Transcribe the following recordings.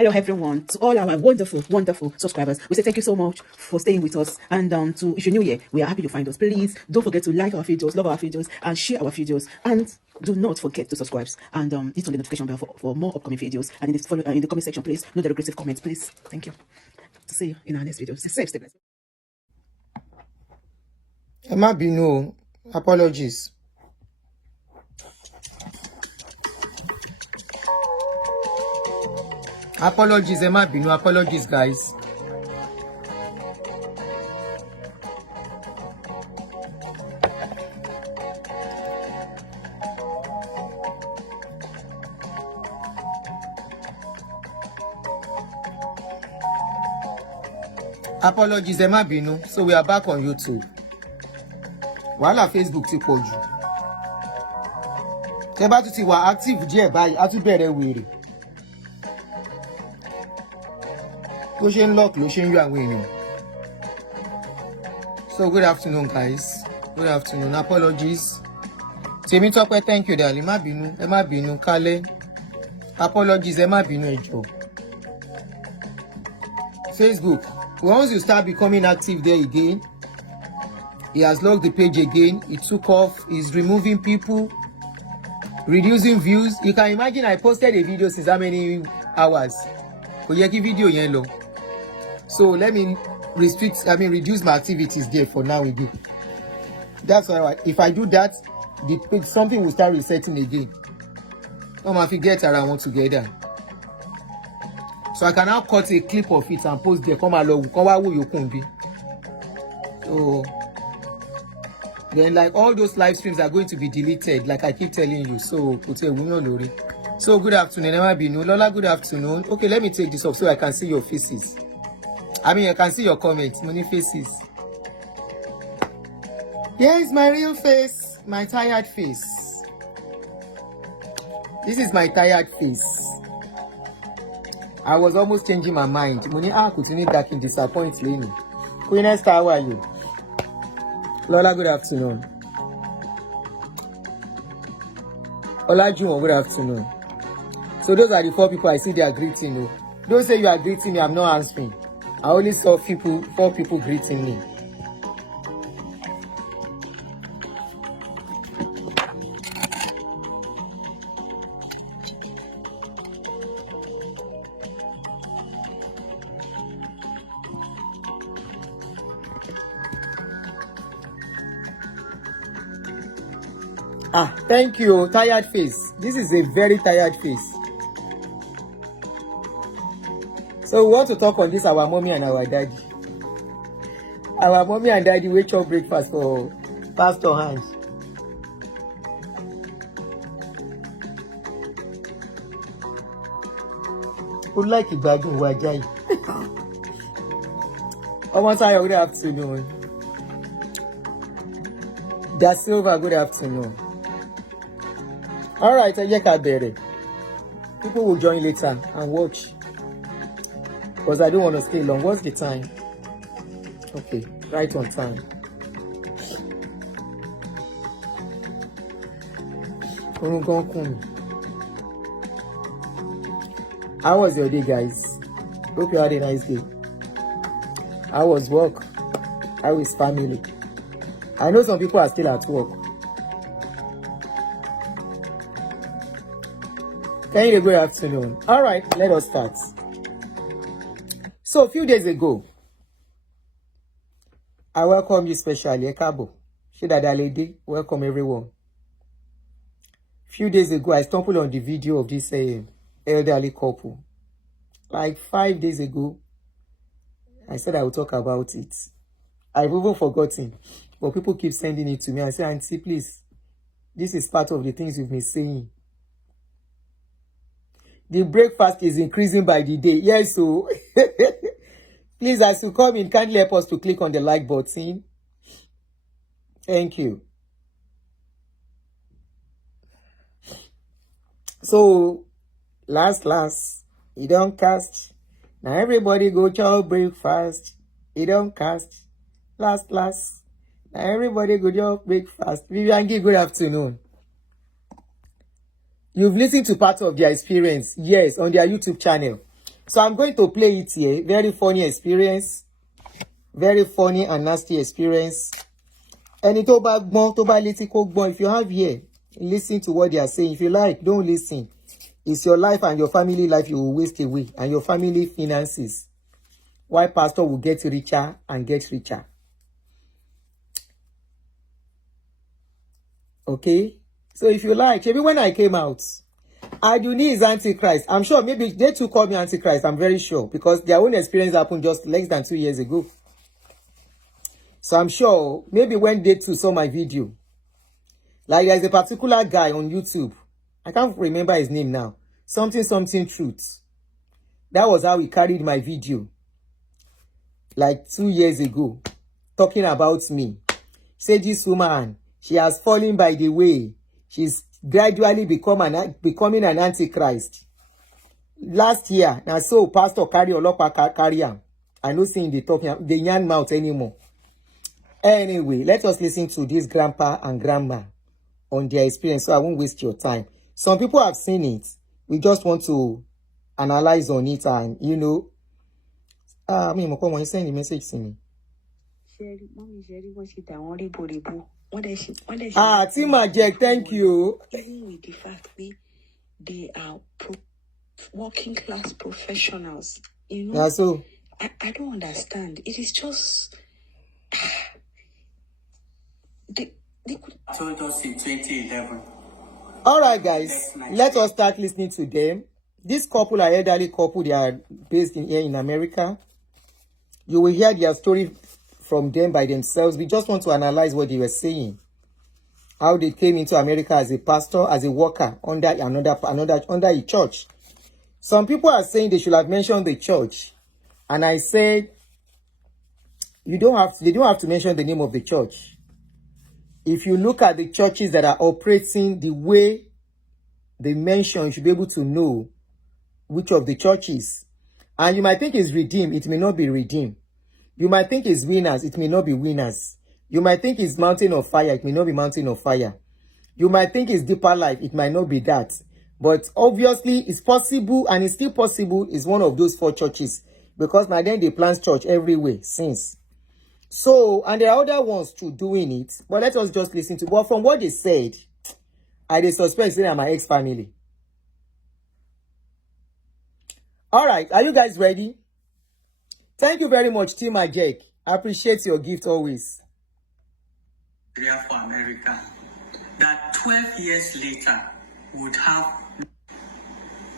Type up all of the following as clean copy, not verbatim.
Hello everyone, to all our wonderful subscribers. We say thank you so much for staying with us. And if you're new here, we are happy to find us. Please don't forget to like our videos, love our videos, and share our videos. And do not forget to subscribe and hit on the notification bell for more upcoming videos. And in the comment section, please note the regressive comments, please. Thank you. To see you in our next video. Stay blessed. Ẹ má bínú, apologies. Apologies, ẹ má bínú, apologies, guys. Apologies, ẹ má bínú. So we are back on YouTube. Wàhálà Facebook ti pọ̀ jù. Tẹ́ bá tún ti wà active díẹ̀ báyìí, á tún bẹ̀rẹ̀ wèrè. Ló ṣe ń lock, ló ṣe ń yọ àwọn èèyàn. So good afternoon, guys. Good afternoon. Apologies. Tèmítọ́pẹ́, thank you, darling. Ẹ má bínú, Kálẹ̀. Apologies, ẹ má bínú, ẹ jọ̀ọ́. Facebook, once you start becoming active there again, he has locked the page again. It took off. He's removing people, reducing views. You can imagine I posted a video since how many hours? Kò yẹ kí video yẹn lọ. So let me reduce my activities there for now again. That's why if I do that, the page, something will start resetting again. Come on, get around one together. So I can now cut a clip of it and post there. Come along, come on, so then, like, all those live streams are going to be deleted, like I keep telling you. So good afternoon, Emma Binu. Lola, good afternoon. Okay, let me take this off so I can see your faces. I mean, I can see your comments. Many faces. Here's my real face, my tired face. This is my tired face. I was almost changing my mind. Moni, continue dark and disappoint Lenny. Queen Esther, how are you? Lola, good afternoon. Olajuwon, good afternoon. So those are the 4 people I see they are greeting you. Don't say you are greeting me, I'm not answering. I only saw 4 people greeting me. Thank you, tired face. This is a very tired face. So we want to talk on this, our mommy and our daddy. Our mommy and daddy wake up breakfast for pastor hands. Who like Igbadun Wajai? Omotayo, good afternoon. Da Silva, good afternoon. All right, people will join later and watch. Because I don't want to stay long. What's the time? Okay, right on time. How was your day, guys? Hope you had a nice day. How was work? How is family? I know some people are still at work. Good afternoon. All right, let us start. So a few days ago, I welcome you specially, Ekabo. Shidada lady, welcome everyone. A few days ago, I stumbled on the video of this elderly couple. Like 5 days ago, I said I would talk about it. I've even forgotten, but people keep sending it to me and say, Auntie, please, this is part of the things you've been saying. The breakfast is increasing by the day. Yes, so please, as you come in, kindly help us to click on the like button. Thank you. So, last, you don't cast. Now everybody go to breakfast. You don't cast. Last. Now everybody go to breakfast. Vivian, good afternoon. You've listened to part of their experience, yes, on their YouTube channel. So I'm going to play it here. Very funny experience. Very funny and nasty experience. Ẹni tó bá gbọ́n, tó bá létí kó gbọ́n. If you have here, listen to what they are saying. If you like, don't listen. It's your life and your family life you will waste away, and your family finances. Why pastor will get richer and get richer. Okay? So if you like, maybe when I came out, Aduni is Antichrist. I'm sure maybe they too called me Antichrist. I'm very sure. Because their own experience happened just less than 2 years ago. So I'm sure maybe when they too saw my video. Like there's a particular guy on YouTube. I can't remember his name now. Something truth. That was how he carried my video. Like 2 years ago. Talking about me. Say this woman, she has fallen by the way. She's gradually becoming an antichrist. Last year, now so pastor carry carry am. I no seeing the talking the yarn mouth anymore. Anyway, let us listen to this grandpa and grandma on their experience, so I won't waste your time. Some people have seen it. We just want to analyze on it, and you know, when you send the message to me. Tima Jack, thank you. Even with the fact they are working class professionals, you know. Yeah, so I don't understand. It is just they told us in 2011. All right, guys, let us start listening to them. This couple are elderly couple. They are based here in America. You will hear their story from them by themselves. We just want to analyze what they were saying. How they came into America as a pastor, as a worker under under a church. Some people are saying they should have mentioned the church, and I said they don't have to mention the name of the church. If you look at the churches that are operating the way they mention, you should be able to know which of the churches. And you might think it's redeemed, it may not be redeemed. You might think it's winners, it may not be winners. You might think it's mountain of fire, it may not be mountain of fire. You might think it's deeper life, it might not be that. But obviously, it's possible, and it's still possible, it's one of those 4 churches. Because now then they plant church everywhere since. So, and there are other ones too doing it. But let us just listen to. But from what they said, I suspect they are my ex-family. All right, are you guys ready? Thank you very much, Team Ajek. I appreciate your gift always. For America, that 12 years later would have.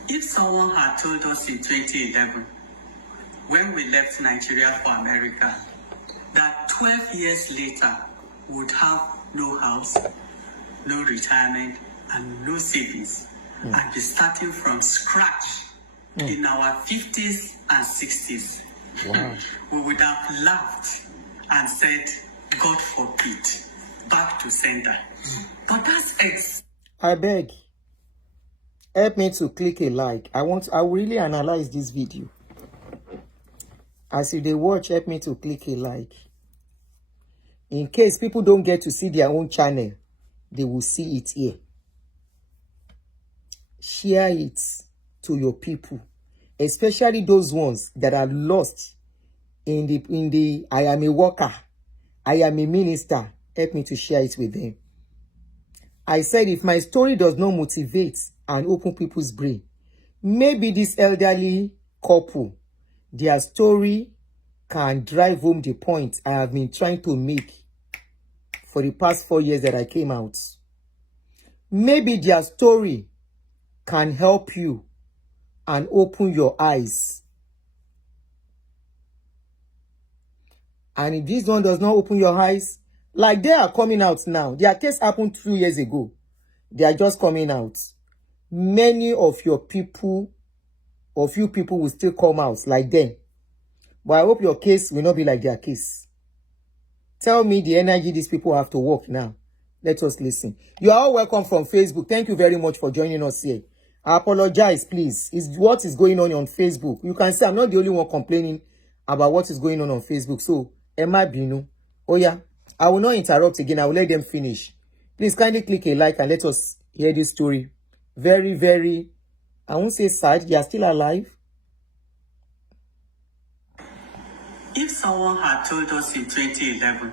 If someone had told us in 2011, when we left Nigeria for America, that 12 years later would have no house, no retirement, and no savings, and be starting from scratch in our 50s and 60s, wow. we would have laughed and said, God forbid, back to sender. But that's I beg, help me to click a like. I will really analyze this video. As you they watch, help me to click a like. In case people don't get to see their own channel, they will see it here. Share it to your people, especially those ones that are lost in the I am a worker, I am a minister. Help me to share it with them. I said if my story does not motivate and open people's brain, maybe this elderly couple, their story can drive home the point I have been trying to make for the past 4 years that I came out. Maybe their story can help you and open your eyes. And if this one does not open your eyes, like they are coming out now. Their case happened 2 years ago. They are just coming out. Many of your people, or few people will still come out like them. But I hope your case will not be like their case. Tell me the energy these people have to work now. Let us listen. You are all welcome from Facebook. Thank you very much for joining us here. I apologize, please. It's what is going on Facebook. You can see I'm not the only one complaining about what is going on Facebook. So, Emma Binu. Oh yeah, I will not interrupt again. I will let them finish. Please kindly click a like and let us hear this story. Very, very, I won't say sad. They are still alive. If someone had told us in 2011,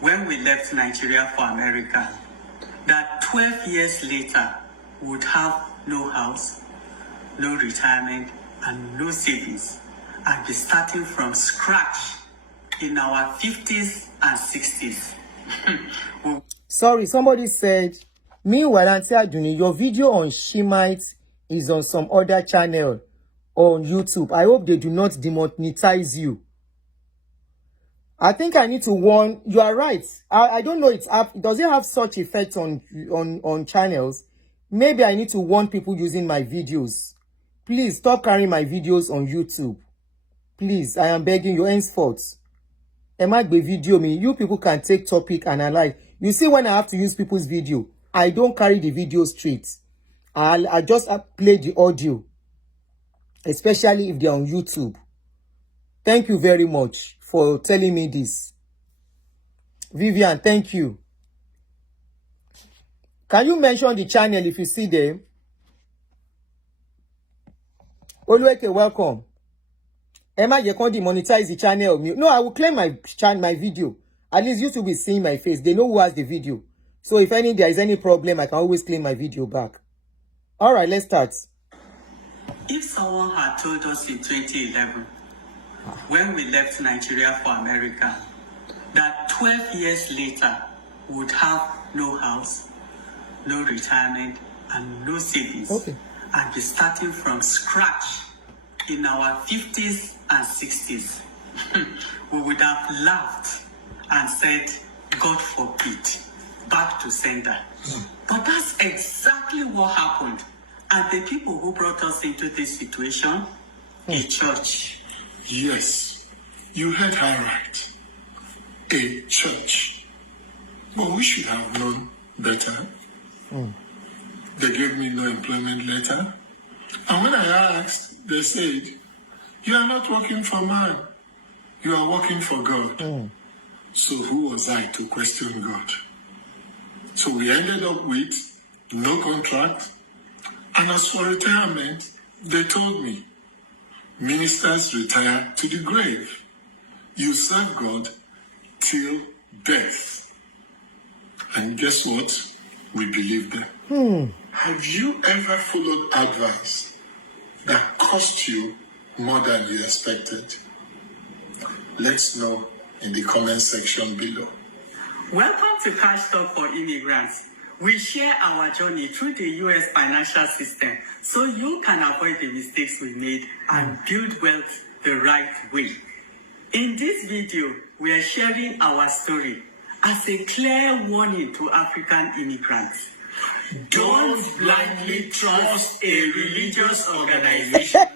when we left Nigeria for America, that 12 years later we would have no house, no retirement, and no savings, and be starting from scratch in our 50s and 60s. Sorry, somebody said, meanwhile, Auntie Aduni, your video on Shemite is on some other channel on YouTube. I hope they do not demonetize you. I think I need to warn, you are right. I don't know, does it have such effect on channels? Maybe I need to warn people using my videos. Please stop carrying my videos on YouTube. Please, I am begging you henceforth. Video me. You people can take topic and analyze. You see, when I have to use people's video, I don't carry the video straight. I just play the audio, especially if they're on YouTube. Thank you very much for telling me this. Vivian, thank you. Can you mention the channel if you see them? Oluweke, welcome. Emma, you can't demonetize the channel. No, I will claim my video. At least YouTube will see my face. They know who has the video. So if there is any problem, I can always claim my video back. All right, let's start. If someone had told us in 2011, when we left Nigeria for America, that 12 years later we would have no house, no retirement, and no savings, and be starting from scratch in our 50s and 60s, we would have laughed and said, God forbid, back to sender. But that's exactly what happened. And the people who brought us into this situation, a church. Yes, you heard her right. A church. But we should have known better. They gave me no employment letter. And when I asked, they said, you are not working for man. You are working for God. So who was I to question God? So we ended up with no contract. And as for retirement, they told me, ministers retire to the grave. You serve God till death. And guess what? We believe them. Have you ever followed advice that cost you more than you expected? Let's know in the comment section below. Welcome to Cash Talk for Immigrants. We share our journey through the U.S. financial system so you can avoid the mistakes we made and build wealth the right way. In this video, we are sharing our story as a clear warning to African immigrants. Don't blindly trust a religious organization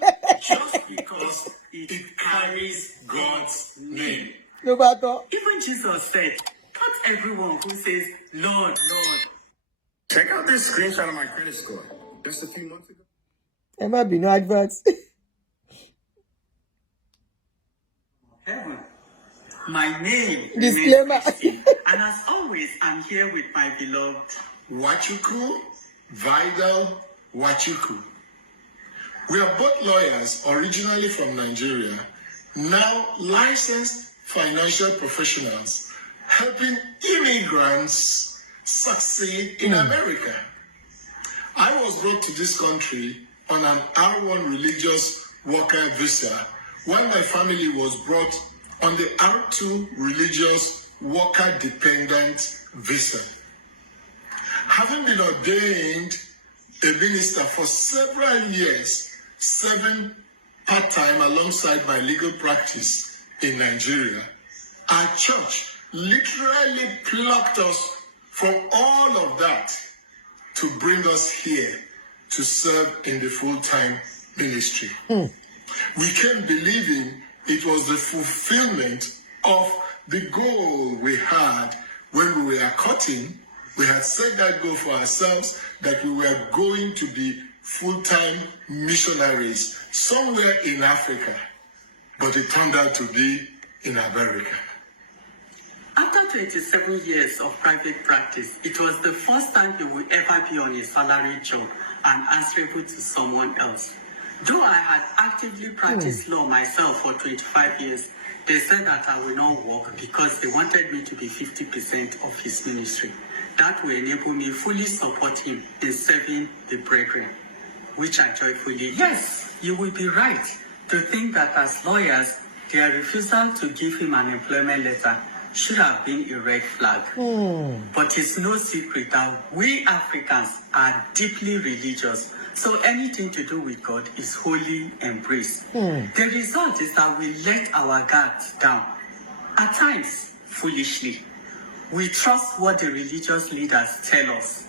just because it carries God's name. Even Jesus said, not everyone who says, Lord, Lord. Check out this screenshot of my credit score. Just a few months ago. There might be no adverts. Heaven. My name Disclaimer. is Christine, and as always, I'm here with my beloved Wachuku, Vidal Wachuku. We are both lawyers originally from Nigeria, now licensed financial professionals helping immigrants succeed in America. I was brought to this country on an R1 religious worker visa while my family was brought on the R2 religious worker dependent visa. Having been ordained a minister for several years, 7 part-time alongside my legal practice in Nigeria, our church literally plucked us from all of that to bring us here to serve in the full-time ministry. We came believing it was the fulfillment of the goal we had when we were cutting. We had set that goal for ourselves, that we were going to be full-time missionaries somewhere in Africa, but it turned out to be in America. After 27 years of private practice, it was the first time he would ever be on a salary job and answerable to someone else. Though I had actively practiced law myself for 25 years, they said that I will not work because they wanted me to be 50% of his ministry. That will enable me fully support him in serving the brethren, which I joyfully do. Yes, you will be right to think that as lawyers, their refusal to give him an employment letter should have been a red flag. But it's no secret that we Africans are deeply religious, so anything to do with God is wholly embraced. The result is that we let our guards down, at times foolishly. We trust what the religious leaders tell us,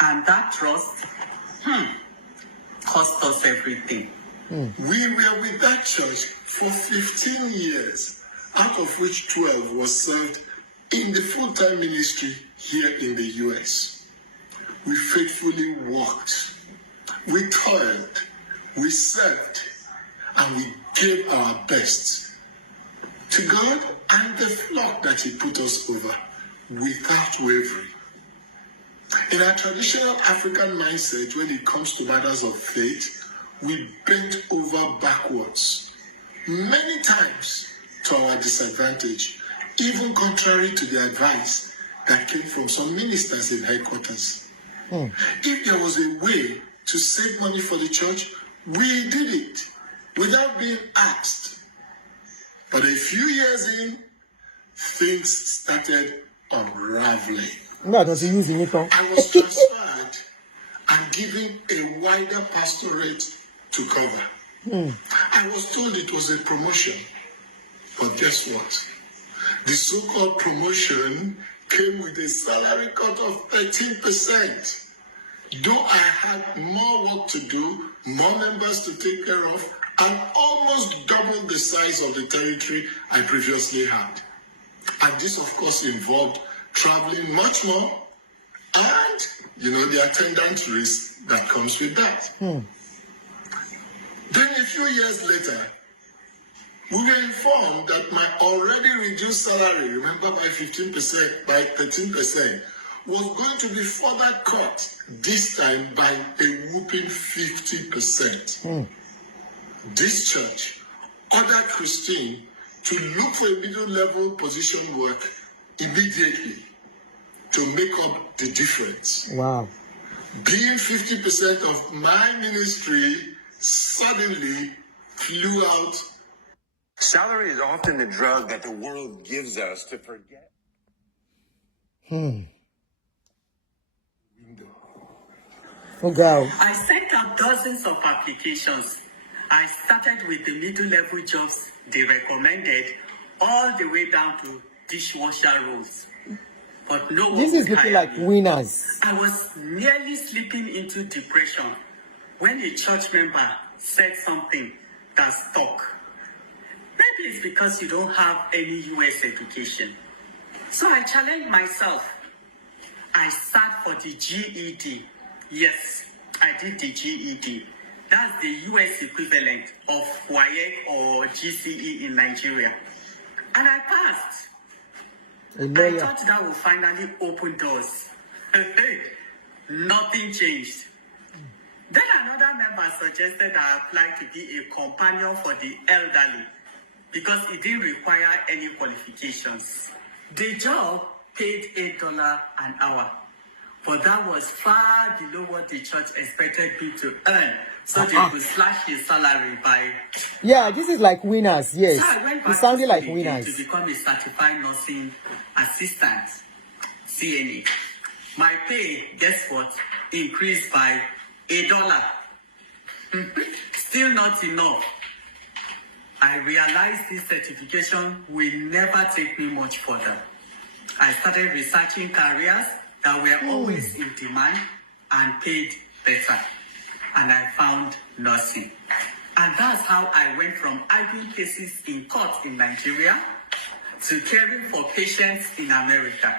and that trust cost us everything. We were with that church for 15 years, out of which 12 was served in the full-time ministry here in the US. We faithfully worked, we toiled, we served, and we gave our best to God and the flock that He put us over without wavering. In our traditional African mindset, when it comes to matters of faith, we bent over backwards, many times to our disadvantage, even contrary to the advice that came from some ministers in headquarters. If there was a way to save money for the church, we did it without being asked. But a few years in, things started unraveling. I was transferred and given a wider pastorate to cover. I was told it was a promotion, but guess what? The so-called promotion came with a salary cut of 13%. Though I had more work to do, more members to take care of, and almost double the size of the territory I previously had. And this, of course, involved traveling much more and, the attendant risk that comes with that. Then a few years later, we were informed that my already reduced salary, remember by 15%, by 13%, was going to be further cut, this time by a whooping 50%. This church ordered Christine to look for a middle-level position work immediately to make up the difference. Wow. Being 50% of my ministry suddenly flew out. Salary is often the drug that the world gives us to forget. Okay. I sent out dozens of applications. I started with the middle-level jobs they recommended, all the way down to dishwasher roles. But no one This is would looking hire like me. winners. I was nearly slipping into depression when a church member said something that stuck. Maybe it's because you don't have any US education. So I challenged myself. I sat for the GED. Yes, I did the GED. That's the US equivalent of WAEC or GCE in Nigeria. And I passed. I thought that would finally open doors. Nothing changed. Then another member suggested I apply to be a companion for the elderly because it didn't require any qualifications. The job paid $8 an hour, but that was far below what the church expected me to earn, so they could slash his salary by... Yeah, this is like winners, yes. So I went It back sounded to like school winners. to become a certified nursing assistant, CNA. My pay, guess what, increased by $1. Still not enough. I realized this certification will never take me much further. I started researching careers that were always in demand and paid better. And I found nursing. And that's how I went from arguing cases in court in Nigeria to caring for patients in America,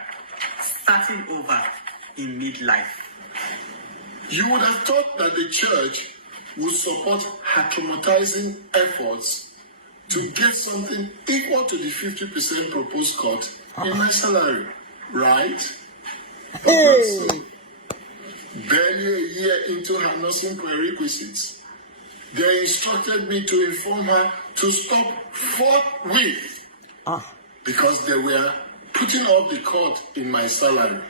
starting over in midlife. You would have thought that the church would support her traumatizing efforts to get something equal to the 50% proposed cut in my salary, right? But not so. Barely a year into her nursing prerequisites, They instructed me to inform her to stop forthwith because they were putting up the cut in my salary.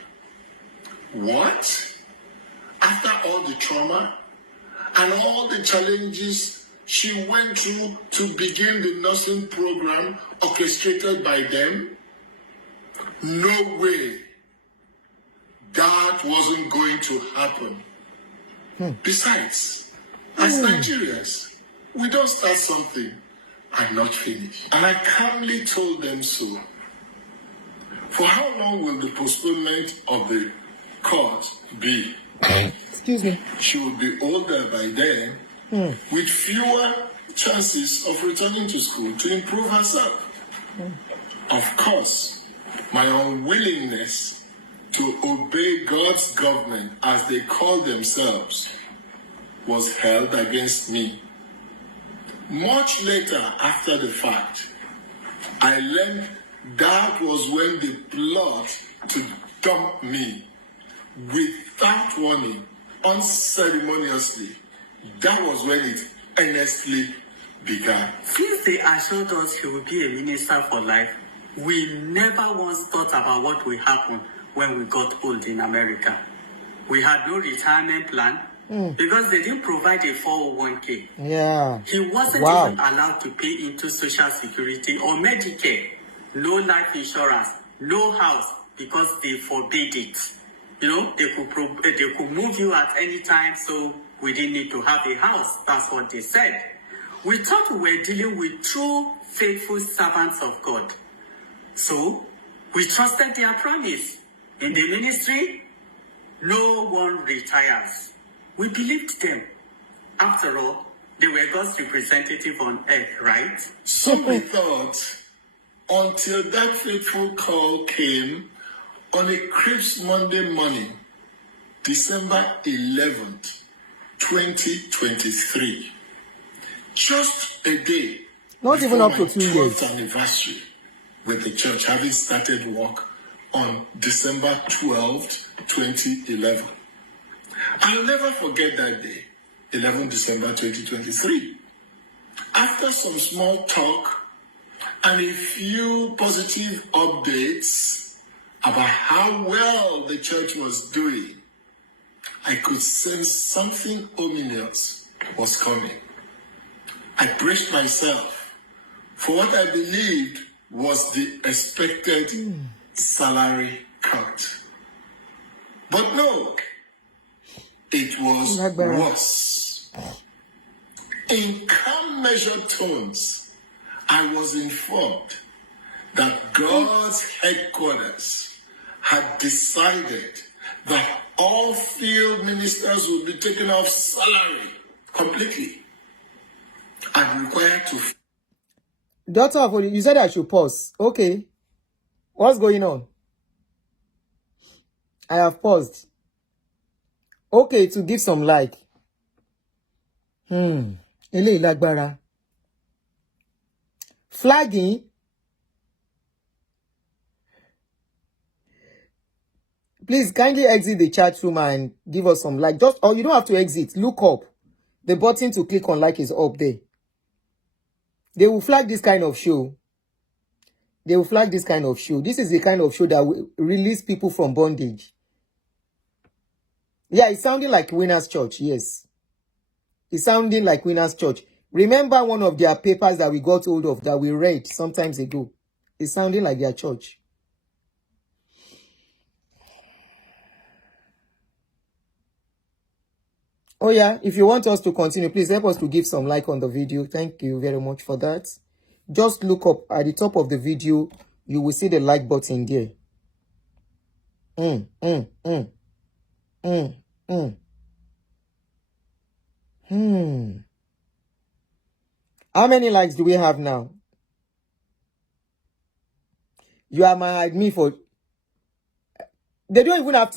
What? After all the trauma and all the challenges she went through to begin the nursing program orchestrated by them? No way. That wasn't going to happen. Besides, as Nigerians, we don't start something and not finish. And I calmly told them so. For how long will the postponement of the court be? Excuse me. She will be older by then, with fewer chances of returning to school to improve herself. Of course, my unwillingness to obey God's government, as they call themselves, was held against me. Much later, after the fact, I learned that was when the plot to dump me without warning, unceremoniously, that was when it earnestly began. Since they assured us he would be a minister for life, we never once thought about what will happen when we got old in America. We had no retirement plan because they didn't provide a 401k. Yeah. He wasn't Wow. even allowed to pay into Social Security or Medicare. No life insurance, no house, because they forbade it. You know, they could move you at any time, so we didn't need to have a house. That's what they said. We thought we were dealing with true, faithful servants of God. So, we trusted their promise. In the ministry, no one retires. We believed them. After all, they were God's representative on earth, right? So we thought, until that fateful call came on a crisp Monday morning, December 11th, 2023. Just a day Not even before up to my 2 years. 12th anniversary with the church, having started work on December 12th, 2011. I'll never forget that day, 11 December 2023. After some small talk and a few positive updates about how well the church was doing, I could sense something ominous was coming. I braced myself for what I believed was the expected salary cut. But no, it was worse. In calm, measured tones, I was informed that God's headquarters had decided that all field ministers would be taken off salary completely and required to. Daughter of Oli, you said I should pause. Okay. What's going on? I have paused. Okay, to give some like. Eléyìí lágbára. Flagging. Please kindly exit the chat room and give us some like. Just, or you don't have to exit. Look up. The button to click on like is up there. They will flag this kind of show. They will flag this kind of show. This is the kind of show that will release people from bondage. Yeah, it's sounding like Winners Church. Yes. It's sounding like Winners Church. Remember one of their papers that we got hold of that we read some times ago? It's sounding like their church. Oh yeah, if you want us to continue, please help us to give some like on the video. Thank you very much for that. Just look up at the top of the video. You will see the like button there. How many likes do we have now? You are my admin for... They don't even have to